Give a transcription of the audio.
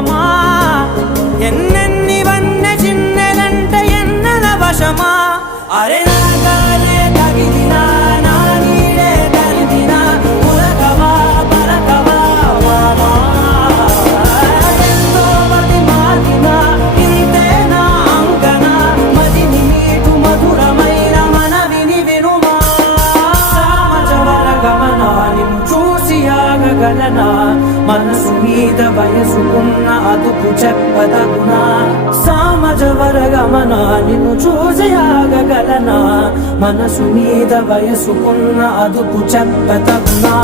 వరమా ఎన్నెన్ని వన్నె చిన్నెలంటే ఎన్నెల వశమా అరే నాగాలే తగిలినా నా నీడే తరిదినా ఉరకవా పరకవా వామా ఎంతో మతి మారినా ఇంతే నా అంగన మదిని నీటు మధురమైన మనవిని వినుమా సామజవర గమనా నిన్ను చూసి ఆగగలనా మనసు మీద వయసుకున్న అదుపు చెప్పదగునా సామజవర గమనా నిన్ను చూసి ఆగగలనా మనసు మీద వయసుకున్న అదుపు చెప్పదగునా